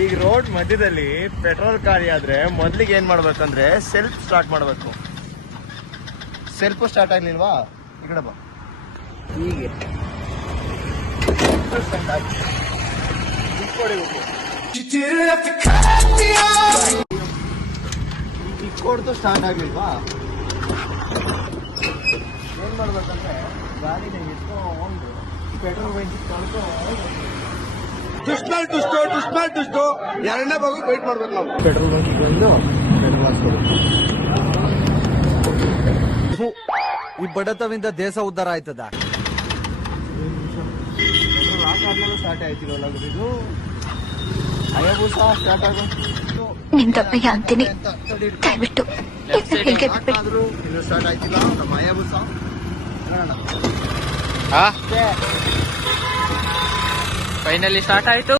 ಈಗ ರೋಡ್ ಮಧ್ಯದಲ್ಲಿ ಪೆಟ್ರೋಲ್ ಖಾಲಿ ಆದ್ರೆ ಮೊದ್ಲಿಗೆ ಏನ್ ಮಾಡ್ಬೇಕಂದ್ರೆ ಸೆಲ್ಫ್ ಸ್ಟಾರ್ಟ್ ಮಾಡ್ಬೇಕು. ಸೆಲ್ಫ್ ಸ್ಟಾರ್ಟ್ ಆಗ್ಲಿಲ್ವಾ, ಈ ಕಡೆ ಬಾ. ಹೀಗೆ ಕೊಡ್ತು ಸ್ಟಾರ್ಟ್ ಆಗ್ಲಿಲ್ವಾ, ಏನ್ ಮಾಡ್ಬೇಕಂದ್ರೆ ಗಾಡಿನ ಎತ್ಕೊಂಡು ಪೆಟ್ರೋಲ್ ಬಂಕ್ ಕಳ್ಕೊ ಎರಡನೇ ಭಾಗ ವೇಟ್ ಮಾಡ್ಬೇಕು ನಾವು. ಪೆಟ್ರೋಲ್ ಬಂಕಿಗೆ ಬಂದು ಪೆಟ್ರೋಲ್ ಹಾಕ್ಸ್ಕೊಬೇಕು. ಈ ಬಡತವಿಂದ ದೇಶ ಉದ್ಧಾರ ಆಯ್ತದ. ಪೆಟ್ರೋಲ್ ಹಾಕಾದ್ಮೇಲೆ ಸ್ಟಾರ್ಟ್ ಆಯ್ತಿರೋಲ್ಲ ಇದು ಹಯಾಬೂಸ ಸ್ಟಾರ್ಟ್ ಆಗೋ ನಿಮ್ದಪ್ಪಯ್ಯ ಅಂತೀನಿ, ದಯವಿಟ್ಟು ಇನ್ನು ಸ್ಟಾರ್ಟ್ ಆಯ್ತಿಲ್ಲ ನಮ್ಮ ಹಯಾಬೂಸ. ಫೈನಲಿ ಸ್ಟಾರ್ಟ್ ಆಯ್ತು.